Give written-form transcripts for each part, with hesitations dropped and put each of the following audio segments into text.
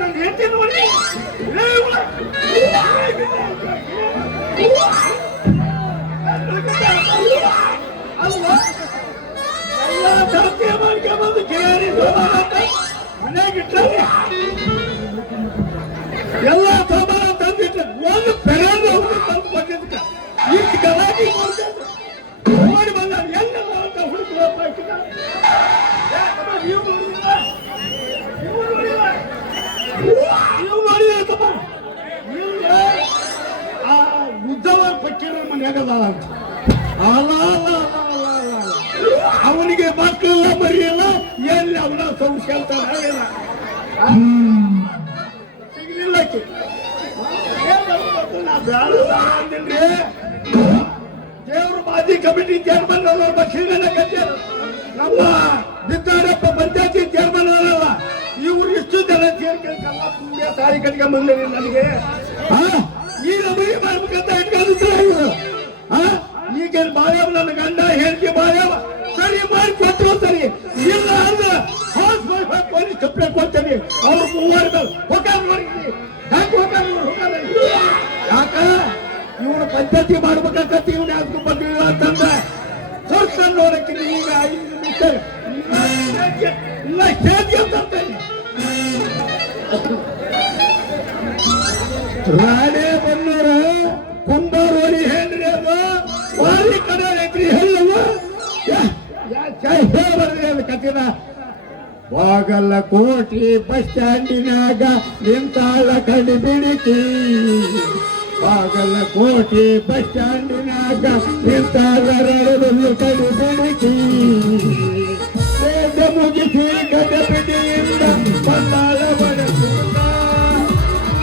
ನನ್ನ ಹೆಂಡತಿ ನೋಡಿ ಅಲ್ವಾ ಎಲ್ಲ ಜಾತಿಯ ಮಾಡ್ಕೊಂಬಂದು ಕೇಳಿ ಮನೆಗಿಟ್ಟ ಎಲ್ಲ ಸಾಮಾನ ತಂದಿಟ್ಟ ಒಂದು ಪೆರಲ್ಲ ತಂದು ಕೊಟ್ಟಿದ್ದ ಇಷ್ಟು ಗಲಾಟಿ ನೋಡಿ ಬಂದ ಎಲ್ಲ ಹುಡುಕಿ ನೀವು ನೋಡಿದ್ರೆ ತಮ್ಮ ಆ ಉದ್ದವ ಪಕ್ಕಿರ ಮನೆಯಾಗದ ಅಂತ ಅಲ್ಲ ಅವನಿಗೆ ಮಕ್ಕಳೆಲ್ಲ ಮರಿಯಲ್ಲ ಎಲ್ಲಿ ಅವನ ಸಂಸ್ಕೃತ ಸಿಗ್ಲಿಲ್ಲಕ್ಕೆ ದೇವರು ಮಾಜಿ ಕಮಿಟಿ ಚೇರ್ಮನ್ ಬಕ್ಷೀನ ಕಟ್ಟಾರ ನಮ್ಮ ಬಿದ್ದಾರಪ್ಪ ಪಂಚಾಯತಿ ಚೇರ್ಮನ್ ಅವರಲ್ಲ ಇವ್ರು ಇಷ್ಟು ಜನ ಸೇರ್ಕೊಂಡ್ಕಲ್ಲ ಪುಣ್ಯ ತಾಯಿ ಕಟ್ಕೊಂಡ್ ಬಂದಿರಿ ನನಗೆ ಈ ನಮಗೆ ಮಾಡ್ಬೇಕಂತ ಇಟ್ಕೊಂಡಿದ್ರು ಇವರು ಈಗ ಬಾಯವ ನನ್ನ ಗಂಡ ಹೆಂಡತಿ ಬಾಯವ ಸರಿ ಮಾಡಿ ಕೊಟ್ಟರು ಸರಿ ಇಲ್ಲ ಅಂದ್ರೆ ಹೌಸ್ ವೈಫ್ ಪೊಲೀಸ್ ಕಂಪ್ಲೇಂಟ್ ಕೊಡ್ತೇನೆ ಅವ್ರು ಮೂವರು ಮೇಲೆ ಹೋಗಾರ ಮಾಡಿದ್ರಿ ಯಾಕೆ ಹೋಗಾರ ಯಾಕ ಇವ್ರು ಪಂಚಾಯತಿ ಮಾಡ್ಬೇಕಂತ ಇವ್ನು ಯಾಕೆ ಬಂದಿಲ್ಲ ಅಂತಂದ ತೋರ್ಸ್ಕೊಂಡು ನೋಡಕ್ಕೆ ಈಗ 5 ನಿಮಿಷ ಇಲ್ಲ ಸ್ಟೇಜ್ ಅಂತಂತೇನೆ ರಾಣೆ ಬನ್ನೂರ ಕುಂಬಾರೋಳಿ ಹೇಳ್ರಿ ಅದು ವಾರಿ ಕಡೆ ಐತ್ರಿ ಹೇಳವ ಹೇಳ್ಬಾರ್ರಿ ಅದು ಕಥೆನ ಬಾಗಲಕೋಟೆ ಬಸ್ ಸ್ಟ್ಯಾಂಡಿನಾಗ ನಿಂತಾಳ ಕಡಿ ಬಿಡಿಕಿ ಬಾಗಲಕೋಟೆ ಬಸ್ ಸ್ಟ್ಯಾಂಡಿನಾಗ ನಿಂತಾಳ ರಡಲು ಕಡಿ ಬಿಡಿಕಿ ಮುಗಿಸಿ ಗಡ ಬಿಡಿಯಿಂದ ಬಂದಾಳ ಬಡಸೂಟ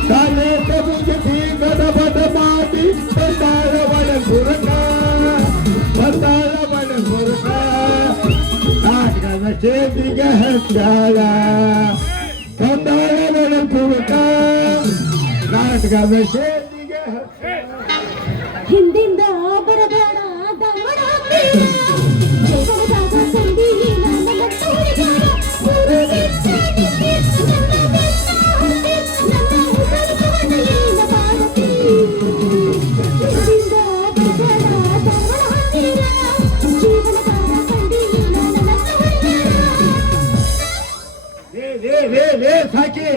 ಕಾಲೇಜ ಮುಗಿಸಿ ಗಡಬಡ ಮಾಡಿ ಬಂದಾಳ ಬಡಸುರಕ ಬಂದಾಳ ಬಡಸುರಕ ನಾಟಕದ ಸೇದಿಗೆ ಹಚ್ಚಾಳ ಬಂದಾಳ ಬಡಸುರಕ ನಾಟಕದ ಸೇದಿಗೆ ಹಿಂದಿಂದ ಬರಬೇಡ ದಮಡ ಸಾಕಿ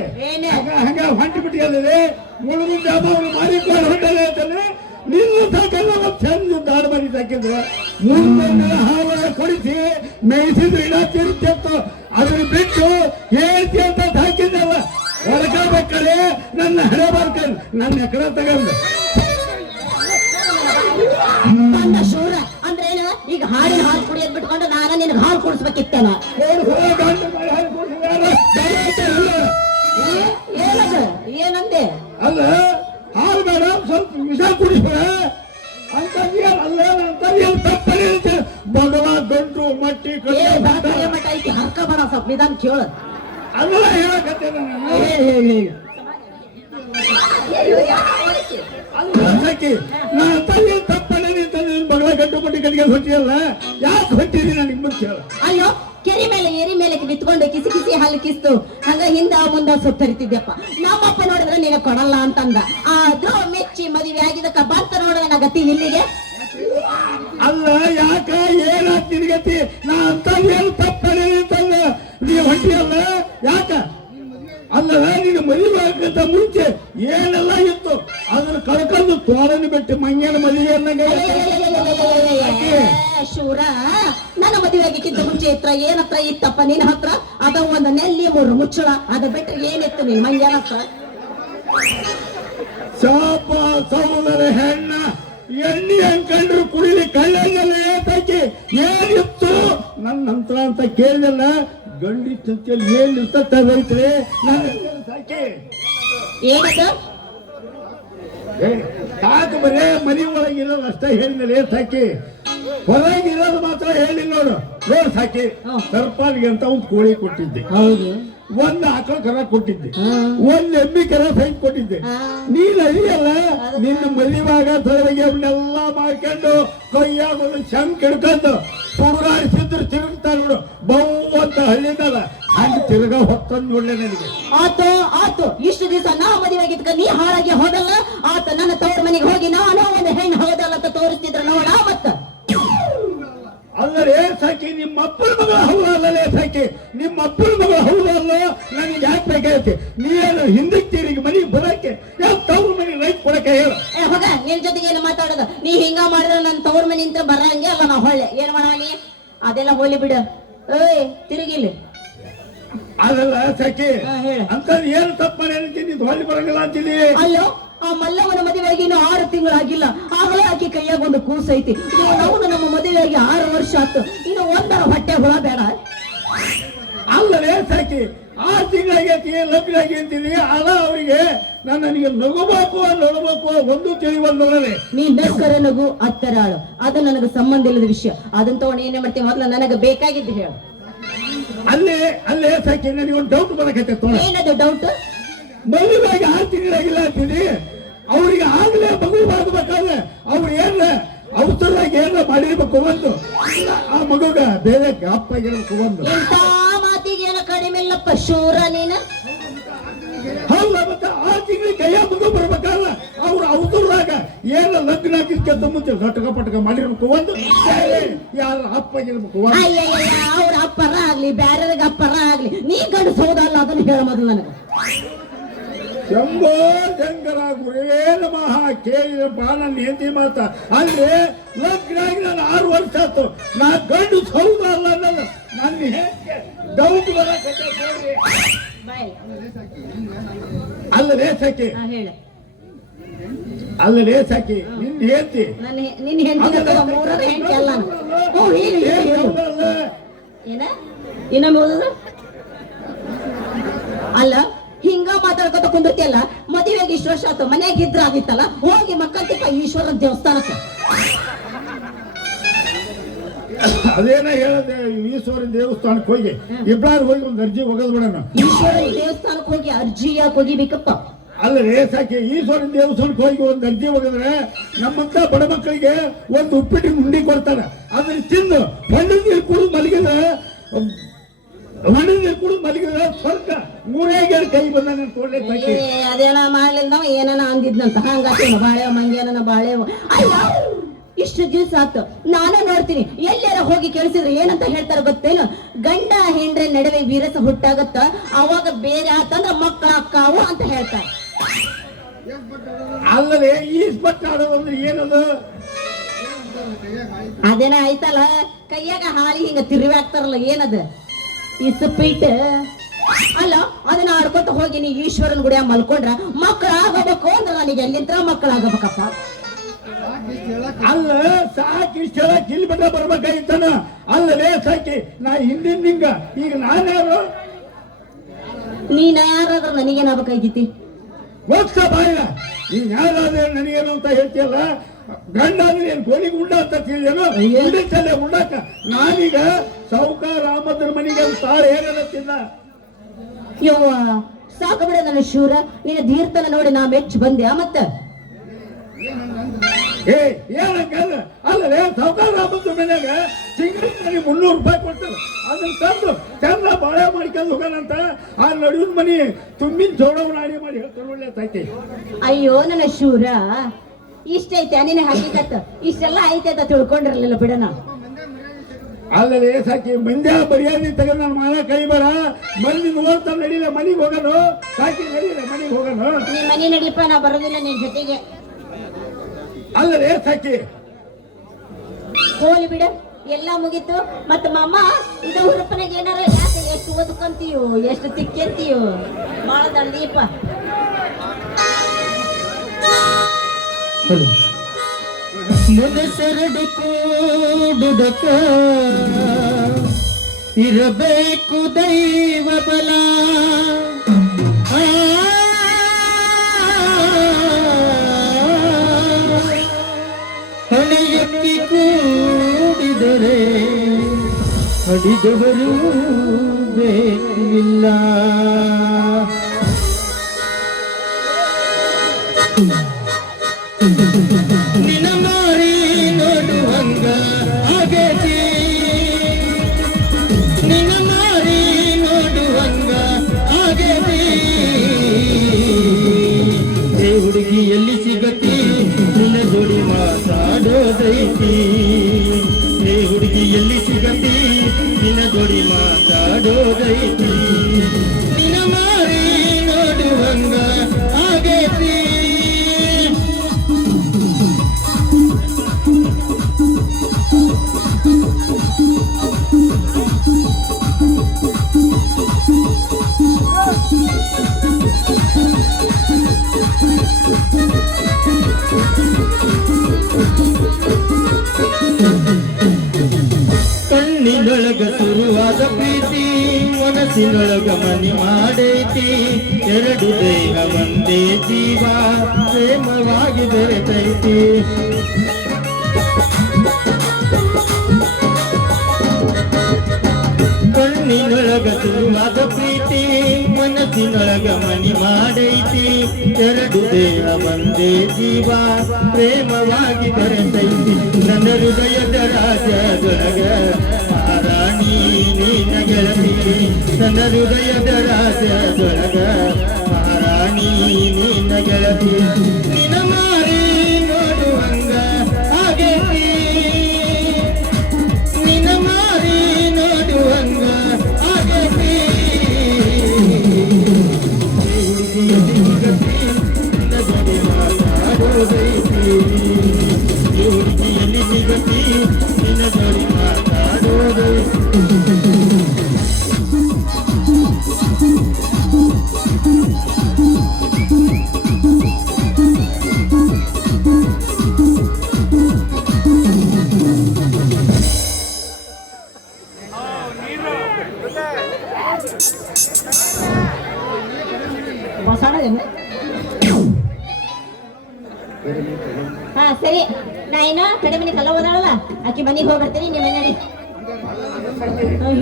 ಹಂಗ ಹೊಂಟಿ ಬಿಟ್ಟಿಯಲ್ಲದೆ ಮುಳುಗಿನ ಜಾಮವನ್ನು ಮಾರಿಕೊಂಡು ಹೊಂಟಲೆ ಅಂತಲೇ ನಿನ್ನ ಸಾಕಲ್ಲ ಚಂದ ದಾಡ ಮರಿ ಸಾಕಿದ್ರೆ ಮುಂದೆ ಹಾವ ಕೊಡಿಸಿ ಮೇಯಿಸಿದ್ರೆ ಇಡ ತಿರುತ್ತಿತ್ತು ಅದನ್ನ ಬಿಟ್ಟು ಹೇಳ್ತಿ ಅಂತ ಹಾಕಿದ್ದಲ್ಲ ಹೊರಗಬೇಕಲ್ಲೇ ನನ್ನ ಹಣೆ ಬರ್ಕೊಂಡು ನನ್ನ ಎಕರೆ ತಗೊಂಡು ಶೂರ ಅಂದ್ರೇನು ಈಗ ಹಾಡಿನ ಹಾಲು ಕುಡಿಯೋದ್ ಬಿಟ್ಕೊಂಡು ನಾನು ನಿನಗೆ ಹಾಲು ಕುಡಿಸ್ಬೇಕಿತ್ತೇನ ಏನಂದೆ ಅಲ್ಲ ಹಾಲು ಬೇಡ ಸ್ವಲ್ಪ ವಿಷ ಕುಡಿಸ್ಬೇಡ ಅಂತ ಅಲ್ಲ ಅಂತ ತಪ್ಪನೆ ಬಗಲ ಗಂಟು ಮಟ್ಟಿ ಮಟ್ಟ ಐತಿ ಹರ್ಕ ಬೇಡ ಸ್ವಲ್ಪ ನಿಧಾನ ಕೇಳು ಅದೆಲ್ಲ ಹೇಳಕತ್ತೇನೆ ನಾನು ತಂದೆ ತಪ್ಪನೆ ಬಗಲ ಗಂಟು ಮಟ್ಟಿ ಕಟ್ಟಿಗೆ ಹೊಟ್ಟಿಯಲ್ಲ ಯಾಕೆ ಹೊಟ್ಟಿರಿ ನನಗೆ ಮುಂಚೆ ಹೇಳ ಅಯ್ಯೋ ಕೆರೆ ಮೇಲೆ ಎರಿ ಮೇಲೆ ನಿಂತ್ಕೊಂಡು ಕಿಸಿ ಕಿಸಿ ಹಾಲು ಕಿಸ್ತು ಹಂಗ ಹಿಂದ ಮುಂದ ಸುತ್ತರಿತಿದ್ಯಪ್ಪ ನಮ್ಮಪ್ಪ ನೋಡಿದ್ರೆ ನೀನು ಕೊಡಲ್ಲ ಅಂತಂದ ಆದ್ರೂ ಮೆಚ್ಚಿ ಮದುವೆ ಆಗಿದ್ದಕ್ಕ ಬಂತ ನೋಡುವ ನಾ ಗತಿ ಇಲ್ಲಿಗೆ ಅಲ್ಲ ಯಾಕ ಏನಾಗ್ತಿ ಗತಿ ನಾ ಅಂತ ಏನು ತಪ್ಪನೆ ಅಂತಂದ ನೀವು ಹೊಟ್ಟಿಯಲ್ಲ ಯಾಕ ಅಲ್ಲ ನೀನು ಮದುವೆ ಆಗಕ್ಕಿಂತ ಮುಂಚೆ ಏನೆಲ್ಲ ಇತ್ತು ಅದನ್ನ ಕಳ್ಕೊಂಡು ತೋರನ್ನು ಬಿಟ್ಟು ಮಂಗ್ಯನ ಮದುವೆ ಅನ್ನಂಗ ಶೂರ ನನ್ನ ಮದುವೆ ಆಗಕ್ಕಿಂತ ಮುಂಚೆ ಹತ್ರ ಏನತ್ರ ಇತ್ತಪ್ಪ ನಿನ್ನ ಹತ್ರ ಅದ ಒಂದು ನೆಲ್ಲಿ 3 ಮುಚ್ಚಳ ಅದ ಬಿಟ್ರೆ ಏನಿತ್ತು ನಿನ್ ಮಂಗ್ಯನ ಹತ್ರ ಶಾಪ ಸಹೋದರ ಹೆಣ್ಣ ಎಣ್ಣೆ ಅಂಕಂಡ್ರು ಕುಡಿಲಿ ಕಳ್ಳಂಗಲ್ಲ ಏತಕ್ಕೆ ಏನಿತ್ತು ನನ್ನ ಹಂತ್ರ ಅಂತ ಕೇಳಿದಲ್ಲ ಗಂಡಿ ಚಂಚಲ್ ಏನ್ ಇರ್ತೈತ್ರಿ ನನ್ನ ಸಾಕಿ ಏನದು ಸಾಕು ಬರೇ ಮರಿ ಒಳಗಿರೋದು ಅಷ್ಟೇ ಹೇಳಿದ್ರೆ ಸಾಕಿ ಹೊರಗಿರೋದು ಮಾತ್ರ ಹೇಳಿ ನೋಡು ಸಾಕಿ ಸರ್ಪಾಲಿಗೆ ಅಂತ ಒಂದು ಕೋಳಿ ಕೊಟ್ಟಿದ್ದೆ ಹೌದು ಒಂದು ಆಕಳ ಕರ ಕೊಟ್ಟಿದ್ದೆ ಒಂದು ಎಮ್ಮಿ ಕರ ಸೈನ್ ಕೊಟ್ಟಿದ್ದೆ ನೀನ್ ಅರಿಯಲ್ಲ ನಿನ್ನ ಮದುವಾಗ ತೊಳಗೆ ಅವನ್ನೆಲ್ಲ ಮಾಡ್ಕೊಂಡು ಕೈಯಾಗ ಒಂದು ಶಂಕ್ ಹಿಡ್ಕೊಂಡು ಸುಡುಗಾಡ ಮಾಡಿಸಿದ್ರು ತಿರುಗ್ತಾ ನೋಡು ಬಹು ಅಂತ ಹಳ್ಳಿನಲ್ಲ ಹಂಗ ತಿರ್ಗ ಹೊತ್ತಂದು ಒಳ್ಳೆ ನನಗೆ ಆತು ಇಷ್ಟು ದಿವಸ ನಾ ಮದುವೆ ಆಗಿದ್ಕ ನೀ ಹಾಳಾಗಿ ಹೋದಲ್ಲ ಆತ ನನ್ನ ತವ್ರ ಮನೆಗೆ ಹೋಗಿ ನಾನು ಒಂದು ಹೆಣ್ಣು ಹೋದಲ್ಲ ಅಂತ ತೋರಿಸ್ತಿದ್ರ ನೋಡ ಮತ್ತ ಅಲ್ಲರೇ ಸಾಕಿ ನಿಮ್ಮ ಅಪ್ಪನ ಮಗಳ ಹೌದಲ್ಲೇ ಸಾಕಿ ನಿಮ್ಮ ಅಪ್ಪನ ಮಗಳ ಹೌದಲ್ಲ ನನಗೆ ಯಾಕೆ ಬೇಕಾಗೈತಿ ನೀನು ಹಿಂದಕ್ಕೆ ತಿರುಗಿ ಮನೆಗೆ ಬರಕ್ಕೆ ಯಾಕೆ ತವ್ರ ಮನೆಗೆ ರೈಟ್ ಕೊಡಕ್ಕೆ ಹೇಳು ಹೋಗ ನಿನ್ ಜೊತೆಗೆ ಏನು ಮಾತಾಡೋದು ನೀ ಹಿಂಗ ಮಾಡಿದ್ರೆ ನನ್ನ ತವ್ರ ಮನೆ ಅಂತ ಬರಂಗೆ ಅಲ್ಲ ನಾ ಹೊಳ್ಳೆ ಏನ್ ಮಾಡಾನಿ ಅದೆಲ್ಲ ಹೋಲಿ ಬಿಡ ಏಯ್ ತಿರುಗಿಲ್ಲ ಅದಲ್ಲ ಸಾಕಿ ಹೇಳ ಅಂತ ಏನು ತಪ್ಪು ಮಾಡಿ ಅಂತೀನಿ ಹೊಳಿ ಬರಂಗಿಲ್ಲ ಅಂತೀನಿ ಅಲ್ಲೋ ಆ ಮಲ್ಲವನ ಮದುವೆಯಾಗಿ ಇನ್ನು 6 ತಿಂಗಳಾಗಿಲ್ಲ ಆಗಲೇ ಆಕೆ ಕೈಯಾಗ ಒಂದು ಕೂಸೈತಿ ನಾವು ನಮ್ಮ ಮದುವೆಯಾಗಿ 6 ವರ್ಷ ಆಯ್ತು ಇನ್ನು ಒಂದರ ಹೊಟ್ಟೆ ಹುಳ ಬೇಡ ಅಲ್ಲರೇ ಸಾಕಿ 6 ತಿಂಗಳಾಗೈತಿ ಲಗ್ನ ಆಗೈತೀನಿ ಅಲ್ಲ ಅವರಿಗೆ ನನಗೆ ನಗಬೇಕು ನಗಬೇಕು ಒಂದು ತಿಳಿವಲ್ಲೇ ನೀ ನಕ್ಕರ ನಗು ಅತ್ತರಾಳು ಅದು ನನಗೆ ಸಂಬಂಧ ಇಲ್ಲದ ವಿಷಯ ಅದನ್ನ ತಗೊಂಡು ಏನೇ ಮಾಡ್ತೀವಿ ಮೊದ್ಲು ನನಗೆ ಬೇಕಾಗಿದ್ದು ಹೇಳು ಅಲ್ಲೇ ಸಾಕಿ ನನಗೆ ಒಂದು ಡೌಟ್ ಬರಕೈತೆ ಏನದು ಡೌಟ್ ಮದುವೆಗೆ 6 ತಿಂಗಳಾಗಿಲ್ಲ ಅಂತೀನಿ ಅವ್ರಿಗೆ ಆಗ್ಲೇ ಮಗು ಮಾಡ್ಬೇಕಾದ್ರೆ ಅವ್ರು ಏನ ಔಷಧಾಗಿ ಏನ ಮಾಡಿರ್ಬೇಕು ಒಂದು ಆ ಮಗುಗ ಬೇರೆ ಅಪ್ಪಾಗಿರ್ಬೇಕು ಒಂದು ಇಂಥ ಮಾತಿಗೇನ ಕಡಿಮೆ ಇಲ್ಲಪ್ಪ ಶೂರ ನೀನ ಹೌದ ಮತ್ತೆ 6 ತಿಂಗಳಿಗೆ ಕೈಯ ಮಗು ಬರ್ಬೇಕಲ್ಲ ಅವ್ರು ಔಷಧದಾಗ ಏನ ಲಗ್ನ ಹಾಕಿದ್ಕಿಂತ ಮುಂಚೆ ಪಟಕ ಮಾಡಿರ್ಬೇಕು ಒಂದು ಯಾರ ಅಪ್ಪಾಗಿರ್ಬೇಕು ಅಯ್ಯಯ್ಯ ಅವ್ರ ಅಪ್ಪರ ಆಗ್ಲಿ ಬ್ಯಾರೆಗೆ ಅಪ್ಪರ ಆಗ್ಲಿ ನೀ ಗಂಡಸ ಹೌದಲ್ಲ ಅದನ್ನ ಹೇಳ ಮೊದಲು ನನಗೆ ಶಂಭೋ ಶಂಕರ ಗುರೇ ನಮಃ ಕೇಳಿದಪ್ಪ ನನ್ನ ಹೆಂಡತಿ ಮಾತ ಅಂದ್ರೆ ಲಗ್ನ ಆಗಿ ನಾನು 6 ವರ್ಷ ಆಯ್ತು ನಾ ಗಂಡು ಹೌದ ಅಲ್ಲ ಅನ್ನೋದು ನನ್ನ ಹೆಂಡತಿ ಡೌಟ್ ಬರಕತ್ತೆ ನೋಡ್ರಿ ಅಲ್ಲಲೇ ಸಾಕಿ ಅಲ್ಲಲೇ ಸಾಕಿ ನಿನ್ನ ಹೆಂಡತಿ ನಿನ್ನ ಹೆಂಡತಿ ಮೂರರ ಹೆಂಡತಿ ಅಲ್ಲ ಏನ ಇನ್ನೊಮ್ಮೆ ಓದಿದ್ರು ಅಲ್ಲ ಹಿಂಗ ಮಾತಾಡ್ಕೊತ ಕುಂದಿರ್ತಿಯಲ್ಲ ಮದುವೆಗೆ ಇಷ್ಟು ವರ್ಷ ಆಯ್ತು ಮನ್ಯಾಗ ಇದ್ರ ಆಗಿತ್ತಲ್ಲ ಹೋಗಿ ಮಕ್ಕಂತಿಪ್ಪ ಈಶ್ವರನ ದೇವಸ್ಥಾನಕ್ಕೆ ಅದೇನ ಹೇಳದೆ ಈಶ್ವರನ ದೇವಸ್ಥಾನಕ್ಕೆ ಹೋಗಿ ಇಬ್ಬರು ಹೋಗಿ ಒಂದು ಅರ್ಜಿ ಒಗದ್ ಬಿಡೋಣ ಈಶ್ವರನ ದೇವಸ್ಥಾನಕ್ಕೆ ಹೋಗಿ ಅರ್ಜಿ ಯಾಕೆ ಹೋಗಿಬೇಕಪ್ಪ ಅಲ್ಲರೇ ಸಾಕಿ ಈಶ್ವರನ ದೇವಸ್ಥಾನಕ್ಕೆ ಹೋಗಿ ಒಂದು ಅರ್ಜಿ ಹೋಗಿದ್ರೆ ನಮ್ಮಂತ ಬಡ ಮಕ್ಕಳಿಗೆ ಒಂದು ಉಪ್ಪಿಟ್ಟಿನ ಉಂಡಿ ಕೊಡ್ತಾರೆ ಅದ್ರ ತಿಂದು ಹಣ್ಣು ನೀರು ಕುಡಿದು ಮಲಗಿದ್ರೆ ಹಣ್ಣಿನ ಕುಡಿದು ಮಲಗಿದ್ರೆ ಸ್ವರ್ಗ 3 ಕೈ ಬಂದ ತೋಡ್ಲೆ ಅದೇನ ಮಾಡ್ಲಿಲ್ಲ ನಾವ್ ಏನಾನ ಅಂದಿದ್ನಂತ ಹಂಗಾತಿ ಬಾಳೆ ಮಂಗೇನ ಬಾಳೆ ಅಯ್ಯ ಇಷ್ಟು ದಿವಸ ಆತು ನಾನು ನೋಡ್ತೀನಿ ಎಲ್ಲಾರ ಹೋಗಿ ಕೇಳಿಸಿದ್ರೆ ಏನಂತ ಹೇಳ್ತಾರ ಗೊತ್ತೇನು ಗಂಡ ಹೆಂಡ್ರೆ ನಡುವೆ ವೀರಸ ಹುಟ್ಟಾಗತ್ತ ಅವಾಗ ಬೇರೆ ಆತಂದ್ರ ಮಕ್ಕಳ ಅಕ್ಕಾವು ಅಂತ ಹೇಳ್ತಾರೆ ಅಲ್ಲದೆ ಈ ಸ್ಪಟ್ ಆಡೋದಂದ್ರೆ ಏನದು ಅದೇನ ಆಯ್ತಲ್ಲ ಕೈಯಾಗ ಹಾಲಿ ಹಿಂಗ ತಿರುವಿ ಹಾಕ್ತಾರಲ್ಲ ಏನದ ಇಸ್ಪೀಟ್ ಅಲ್ಲ ಅದನ್ನ ಆಡ್ಕೊತ ಹೋಗಿ ನೀ ಈಶ್ವರನ ಗುಡಿಯ ಮಲ್ಕೊಂಡ್ರ ಮಕ್ಕಳಾಗಬೇಕು ಅಂದ್ರೆ ನನಗೆ ಎಲ್ಲಿಂತ್ರ ಮಕ್ಕಳಾಗಬೇಕಪ್ಪ ಅಲ್ಲ ಸಾಕಿ ಇಷ್ಟೆಲ್ಲ ಕಿಲ್ ಬಿಟ್ಟ ಬರ್ಬೇಕಾಗಿತ್ತಾನ ಅಲ್ಲವೇ ಸಾಕಿ ನಾ ಹಿಂದಿಂದ ಈಗ ನಾನ್ಯಾರು ನೀನ್ ಯಾರಾದ್ರೂ ನನಗೇನಾಗಬೇಕಾಗಿತಿ ಮೋಕ್ಷ ಬಾಯ ನೀನ್ ಯಾರಾದ್ರೆ ನನಗೇನು ಅಂತ ಹೇಳ್ತೀಯಲ್ಲ ಗಂಡ ಅಂದ್ರೆ ಏನ್ ಗೋಲಿಗೆ ಉಂಡ ಅಂತ ತಿಳಿದೇನು ಉಂಡಿಸಲ್ಲೇ ಉಂಡಾಕ ನಾನೀಗ ಸೌಕಾರ ರಾಮದ್ರ ಮನೆಗೆ ತಾಳ ಏನತ್ತಿಲ್ಲ ಯವ್ವ ಸಾಕು ಬಿಡ ನನ್ನ ಶೂರ ನಿನ್ನ ಧೀರ್ತನ ನೋಡಿ ನಾ ಮೆಚ್ಚ ಬಂದೆ ಮತ್ತ ಏನಂಗಲ್ಲ ಅಲ್ಲವೇ ಸೌಕಾರ ರಾಮದ್ರ ಮನೆಯಾಗ ತಿಂಗಳಿಗೆ 300 ರೂಪಾಯಿ ಕೊಡ್ತಾರೆ ಅದನ್ನ ತಂದು ಚಂದ ಬಾಳೆ ಮಾಡ್ಕೊಂಡು ಹೋಗೋಣಂತ ಆ ನಡುವಿನ ಮನಿ ತುಂಬಿನ ಜೋಡವನ್ನ ಅಡಿ ಮಾಡಿ ಹೇಳ್ತಾರೆ ಒಳ್ಳೆ ತಾಕಿ ಅಯ್ಯೋ ನನ್ನ ಶೂರ ಇಷ್ಟೈತೆ ನಿನ್ನ ಹಾಕಿಕತ್ತ ಇಷ್ಟೆಲ್ಲ ಐತೆ ಅಂತ ತಿಳ್ಕೊಂಡಿರ್ಲಿಲ್ಲ ಬಿಡಣ ಅಲ್ಲದೆ ಸಾಕಿ ಮಂದ್ಯ ಮರ್ಯಾದೆ ತಗೊಂಡು ನನ್ನ ಮಾನ ಕೈ ಬರ ಮಂದಿ ನೋಡ್ತಾ ನಡೀಲ ಮನೆಗೆ ಹೋಗೋಣ ಸಾಕಿ ನಡೀಲ ಮನೆಗೆ ಹೋಗೋಣ ನೀ ಮನೆ ನಡೀಪ ನಾ ಬರೋದಿಲ್ಲ ನಿನ್ ಜೊತೆಗೆ ಅಲ್ಲದೆ ಸಾಕಿ ಹೋಲಿ ಬಿಡ ಎಲ್ಲ ಮುಗೀತು ಮತ್ತ ಮಾಮ ಇದು ಹುರುಪನಾಗ ಏನಾರ ಯಾಕೆ ಎಷ್ಟು ಓದ್ಕೊಂತೀಯೋ ಎಷ್ಟು ತಿಕ್ಕೆಂತೀಯೋ ಬಾಳ ದೀಪ ಮನಸರಡು ಕೂಡುದಕ ಇರಬೇಕು ದೈವ ಬಲ ಹೊಣೆಯಕ್ಕೆ ಕೂಡಿದರೆ ಅಡಿದವರು ಬೇಕಿಲ್ಲ ನಿನ್ನ ಮಾರಿ ನೋಡುವಂಗ ಆಗತಿ ಮಾಡುವುದೈತಿ ನಿನ ಮಾರಿ ನೋಡುವಂಗ ಆಗೈತಿ ಕಣ್ಣಿನೊಳಗ ಶುರುವಾದ ಪ್ರೀತಿ ಮನಸ್ಸಿನೊಳಗ ಮನಿ ಮಾಡೈತಿ ಎರಡು ದೇಹ ಒಂದೇ ಜೀವ ಪ್ರೇಮವಾಗಿ ಬೆರೆತೈತಿ ಕಣ್ಣಿನೊಳಗ ಶುರುವಾದ ಪ್ರೀತಿ ಮನಸ್ಸಿನೊಳಗ ಮನಿ ಮಾಡೈತಿ ಎರಡು ದೇಹ ಒಂದೇ ಜೀವ ಪ್ರೇಮವಾಗಿ ಬೆರೆತೈತಿ ನನ್ನ ಹೃದಯದ ರಾಜದೊಳಗ ಮಹಾರಾಣಿ ನೀನ ಗೆಳತಿ ನನ್ನ ಹೃದಯದ ರಾಜದೊಳಗ ಮಹಾರಾಣಿ ನೀನ ಗೆಳತಿ ನಿನ ಮಾರಿ ನೋಡುವಂಗ ಆಗೈತಿ ನಿನ ಮಾರಿ ನೋಡುವಂಗ ಆಗೈತಿ ನಿನ್ನ ಜೊತೆ ಮಾತಾಡೋದೈತಿ ಹುಡುಗಿಯಲ್ಲಿ ಸಿಗತಿ ನಿನ್ನ ಜೊತೆ ಮಾತಾಡೋದೈತಿ ಹಾ ಸರಿ ನಾ ಏನೋ ಕಡೆ ಮನೆ ಕಲ್ಲ ಹೋದಾಳಲ್ಲ ಆಕಿ ಮನೆಗೆ ಹೋಗ್ಬರ್ತೀನಿ ನಿಮ್ಮ ಮನೆ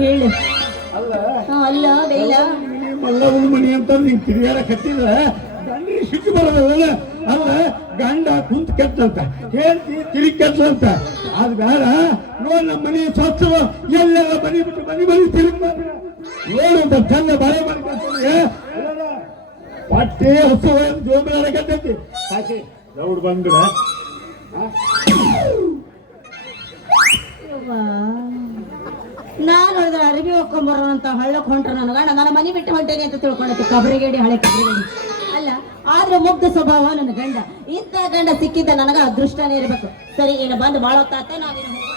ಹೇಳು ಅಲ್ಲ ಅಲ್ಲ ಬೇಯಿಲ್ಲ ಮಲ್ಲವನ ಮನಿ ಅಂತ ನೀನ್ ತಿರುಗಾರ ಕಟ್ಟಿದ್ರ ಗಂಡ್ರಿ ಸಿಟ್ಟು ಬರೋದಲ್ಲ ಅಲ್ಲ ಗಂಡ ಕುಂತ ಕೆಟ್ಟಂತ ಹೇಳ್ತಿ ತಿರುಗಿ ಕೆಟ್ಟಂತ ಅದ್ ಬೇಡ ನೋಡ್ ನಮ್ಮ ಮನಿ ಸ್ವಚ್ಛ ಎಲ್ಲೆಲ್ಲ ಮನಿ ಬಿಟ್ಟು ಮನಿ ತಿರುಗಿ ನೋಡು ಚಂದ ಬಾಳೆ ಮಾಡ್ಕೊಳ್ತೀನಿ ಹೊಟ್ಟೆ ಹಸು ಜೋಬಿನ ಕಟ್ಟೈತಿ ಸಾಕಿ ದೌಡ್ ಬಂದ್ರ ನಾನು ನೋಡಿದ್ರೆ ಅರಿವಿ ಹೋಗ್ಕೊಂಬರೋ ಅಂತ ಹಳ್ಳಕ್ ಹೊಂಟ್ರ ನನಗ ನನ್ನ ಮನೆ ಬಿಟ್ಟು ಹೊಂಟೇನೆ ಅಂತ ತಿಳ್ಕೊಂಡೈತಿ ಕಬರಿಗೇಡಿ ಹಳೆ ಕಬರಿಗೇಡಿ ಅಲ್ಲ ಆದ್ರೆ ಮುಗ್ಧ ಸ್ವಭಾವ ನನ್ನ ಗಂಡ ಇಂಥ ಗಂಡ ಸಿಕ್ಕಿದ್ದ ನನಗ ಅದೃಷ್ಟನೇ ಇರ್ಬೇಕು ಸರಿ ಏನು ಬಂದು ಬಾಳ ಹೊತ್ತಾತ ನಾವೇನು ಹೋಗೋಣ